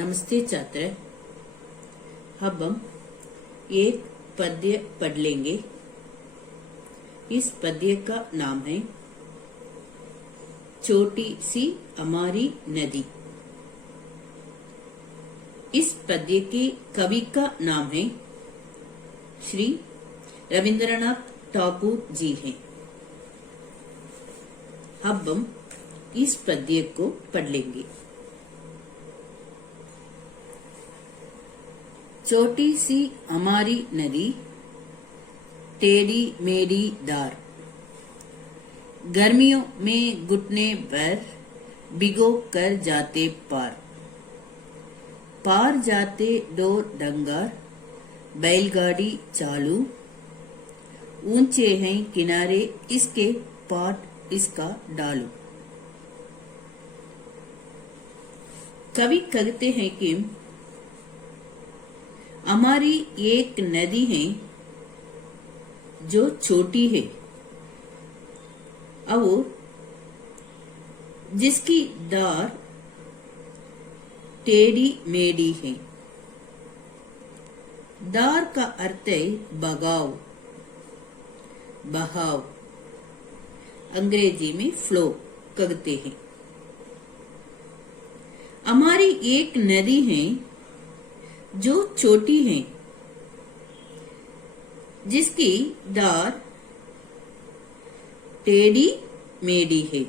नमस्ते छात्र। अब हम एक पद्य पढ़ लेंगे। इस पद्य का नाम है छोटी सी हमारी नदी। इस पद्य के कवि का नाम है श्री रविंद्रनाथ ठाकुर जी हैं। अब हम इस पद्य को पढ़ लेंगे। छोटी सी हमारी नदी, टेढ़ी मेढ़ी धार, गर्मियों में घुटने भर भिगो कर जाते पार। पार जाते डोर डंगार, बैलगाड़ी चालू, ऊंचे हैं किनारे इसके पाट इसका डालू। कवि कहते हैं कि हमारी एक नदी है जो छोटी है और जिसकी धार टेढ़ी मेढ़ी है। धार का अर्थ है बगाव, बहाव, अंग्रेजी में फ्लो कहते हैं। हमारी एक नदी है जो छोटी है, जिसकी धार टेढ़ी मेढ़ी है।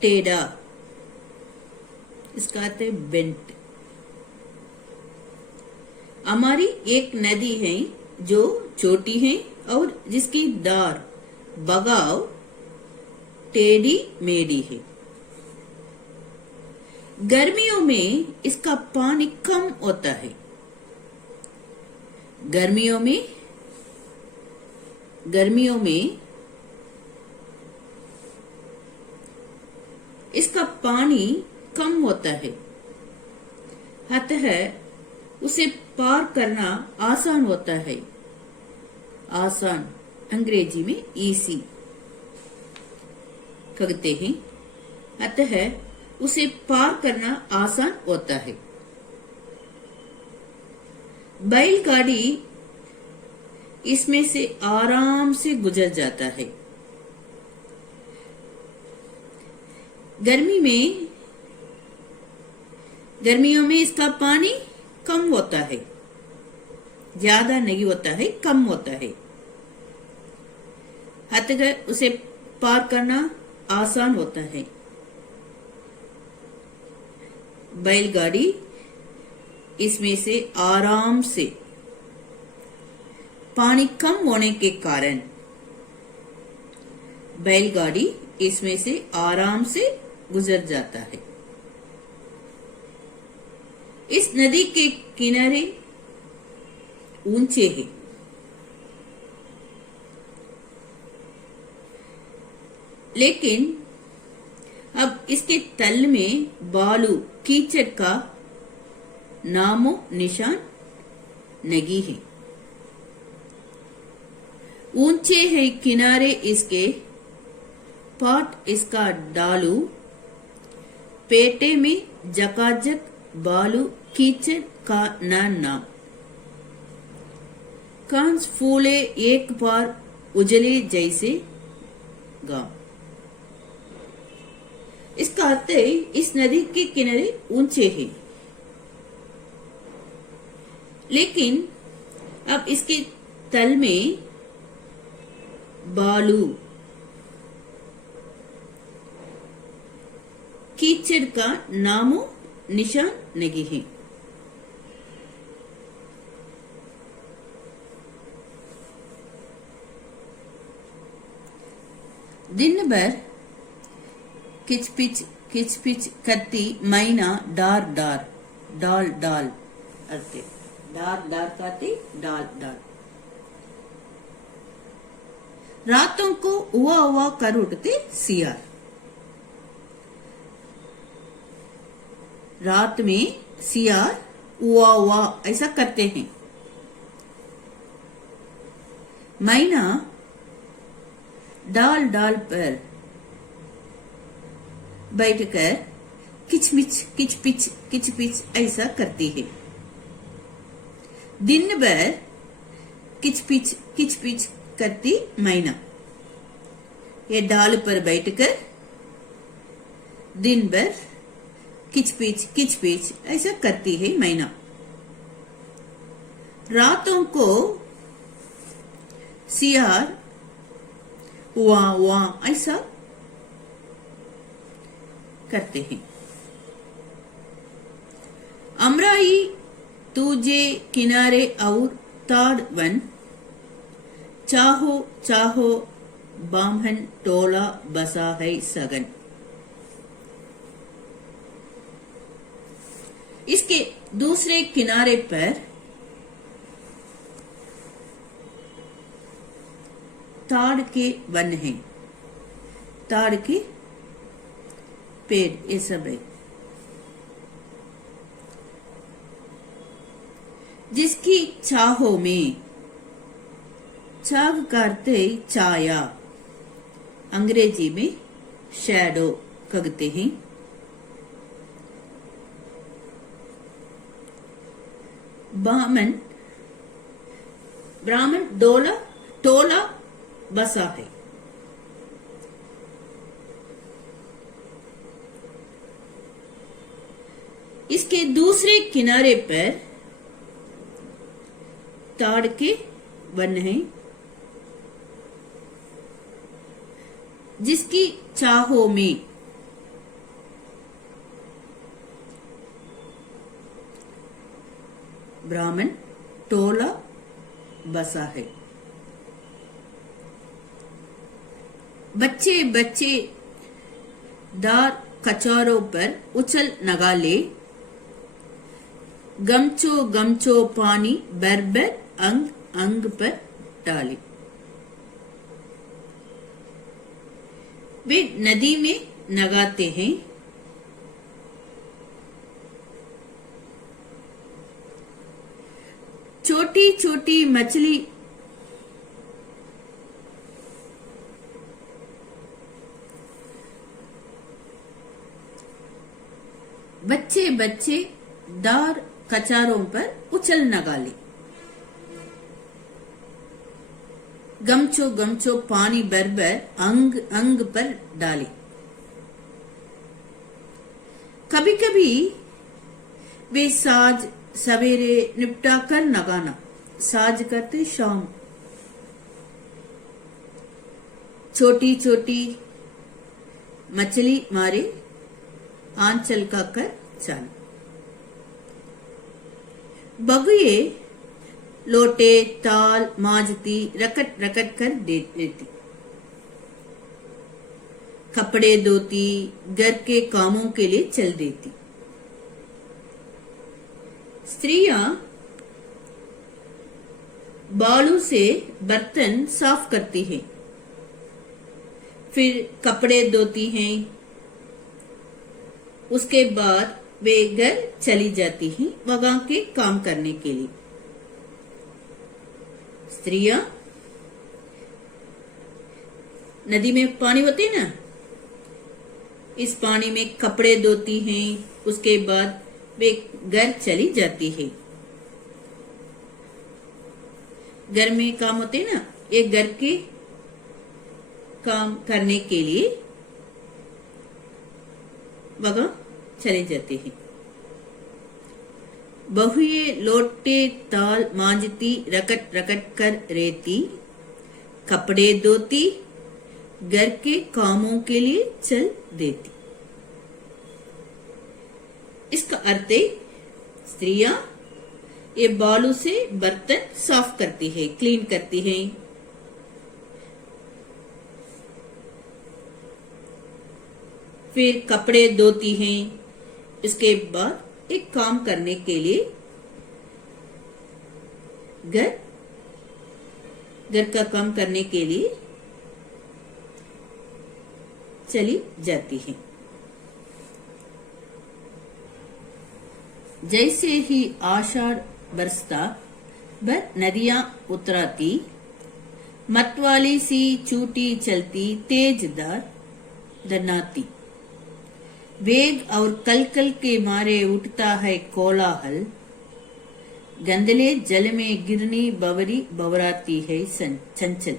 टेढ़ा इसका अर्थ है बेंट। हमारी एक नदी है जो छोटी है और जिसकी धार बगाव टेढ़ी मेढ़ी है। गर्मियों में इसका पानी कम होता है। गर्मियों में इसका पानी कम होता है, अतः उसे पार करना आसान होता है। आसान अंग्रेजी में इजी कहते हैं, अतः उसे पार करना आसान होता है। बैलगाड़ी इसमें से आराम से गुजर जाता है। गर्मियों में इसका पानी कम होता है, ज्यादा नहीं होता है, कम होता है, अतः उसे पार करना आसान होता है। बैलगाड़ी इसमें से आराम से, पानी कम होने के कारण बैलगाड़ी इसमें से आराम से गुजर जाता है। इस नदी के किनारे ऊंचे हैं, लेकिन अब इसके तल में बालू कीचड़ का नामो निशान नहीं है। ऊंचे है किनारे इसके, पाट इसका डालू, पेटे में जकाजक बालू कीचड़ का नाम। कांच फूले एक बार उजले जैसे गांव। इसका अर्थ है इस नदी के किनारे ऊंचे हैं, लेकिन अब इसके तल में बालू कीचड़ का नामो निशान नहीं है। दिन भर किचपिच करती मैना डार डार, डाल डाल अर्थे, डार डार कहते डाल डाल। रातों को हुआ हुआ कर उठते सियार। रात में सियार हुआ हुआ ऐसा करते हैं। मैना डाल डाल पर बैठकर किचमिच किचपिच किचपिच ऐसा करती है। दिन भर किचपिच किचपिच करती मैना। ये डाल पर बैठकर दिन भर किचपिच किचपिच ऐसा करती है मैना। रातों को सियार वाह वाह ऐसा करते हैं। अमराई तुझे किनारे और ताड़ वन, चाहो चाहो बामहन टोला बसा है सगन। इसके दूसरे किनारे पर ताड़ के वन हैं, ताड़ के पेड़ ये सब है। जिसकी चाहों में, चाग करते छाया, अंग्रेजी में शैडो कहते हैं। ब्राह्मण डोला टोला बसा है। इसके दूसरे किनारे पर ताड़ के वन है। जिसकी चाहों में, ब्राह्मण टोला बसा है। बच्चे बच्चे दार कचारों पर उछल नगाले, गमचो गमचो पानी बरबर अंग अंग पर डाले। वे नदी में नगाते हैं। छोटी छोटी मछली बच्चे बच्चे दार कचारों पर उछल नगाले, गमचो गमचो पानी बरबर अंग अंग पर डाले। कभी कभी वे साज सवेरे निपटा कर नगाना, साज करते शाम। छोटी छोटी मछली मारे आंचल का कर चाल। बगुए लोटे ताल मांजती रकट रकट कर देती। कपड़े धोती, घर के कामों के लिए चल देती। स्त्रियां बालू से बर्तन साफ करती हैं, फिर कपड़े धोती हैं। उसके बाद वे घर चली जाती हैं वहां के काम करने के लिए। स्त्रियां नदी में पानी होती है ना, इस पानी में कपड़े धोती हैं। उसके बाद वे घर चली जाती है। घर में काम होते हैं ना, ये घर के काम करने के लिए वहां चले जाते हैं। बहुए लोटे ताल मांजती रकट रकट कर रेती, कपड़े धोती, घर के कामों के लिए चल देती। इसका अर्थ है स्त्रियां ये बालू से बर्तन साफ करती है, क्लीन करती है। फिर कपड़े धोती हैं। इसके बाद एक काम करने के लिए घर का काम करने के लिए चली जाती है। जैसे ही आषाढ़ बरसता बर नदियां उतराती, मतवाली सी चूटी चलती तेजदार दनाती। वेग और कलकल के मारे उठता है कोलाहल, गंदले जल में गिरनी बवरी बवराती है चंचल।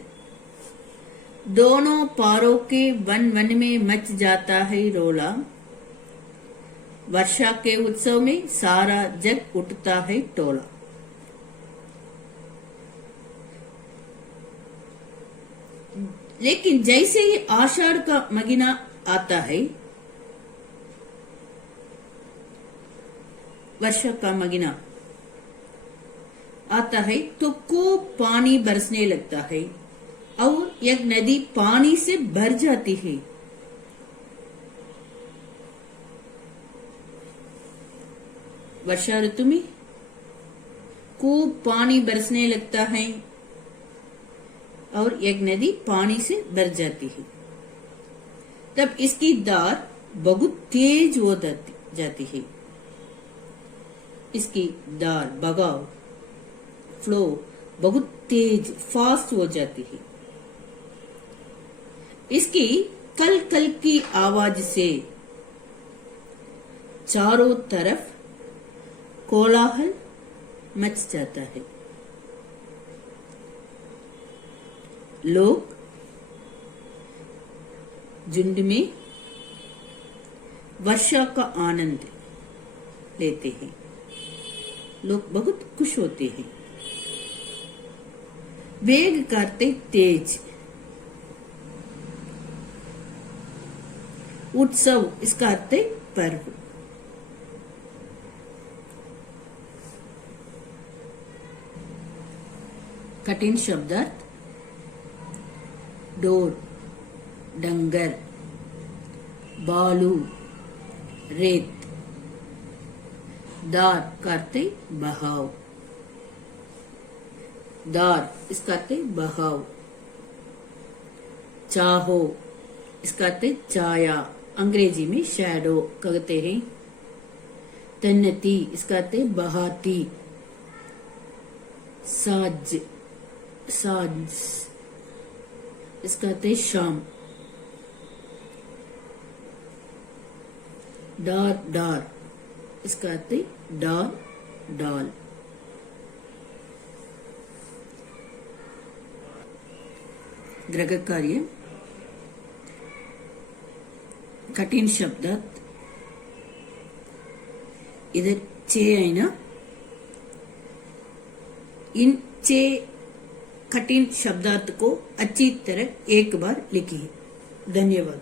दोनों पारों के वन वन में मच जाता है रोला, वर्षा के उत्सव में सारा जग उठता है टोला। लेकिन जैसे ही आषाढ़ का महीना आता है, वर्षा का महीना आता है, तो खूब पानी बरसने लगता है और एक नदी पानी से भर जाती है। वर्षा ऋतु में खूब पानी बरसने लगता है और एक नदी पानी से भर जाती है। तब इसकी धार बहुत तेज हो जाती है। इसकी धार बगाव फ्लो बहुत तेज फास्ट हो जाती है। इसकी कल कल की आवाज से चारों तरफ कोलाहल मच जाता है। लोग झुंड में वर्षा का आनंद लेते हैं। लोग बहुत खुश होते हैं। वेग करते तेज, उत्सव इसका अर्थ है पर्व। कठिन शब्दार्थ डोर, डंगर, बालू, रेत। दार करते बहाव, दार इसका अर्थ बहाव। चाहो इसका अर्थ छाया, अंग्रेजी में शैडो कहते हैं। तन्नती इसका अर्थ बहाती। साज, साज इसका अर्थ शाम। डार, डार इसका अर्थ डार, डाल। ग्रह कार्य कठिन शब्दार्थ इधर चे है ना, इन चे कठिन शब्दार्थ को अच्छी तरह एक बार लिखिए। धन्यवाद।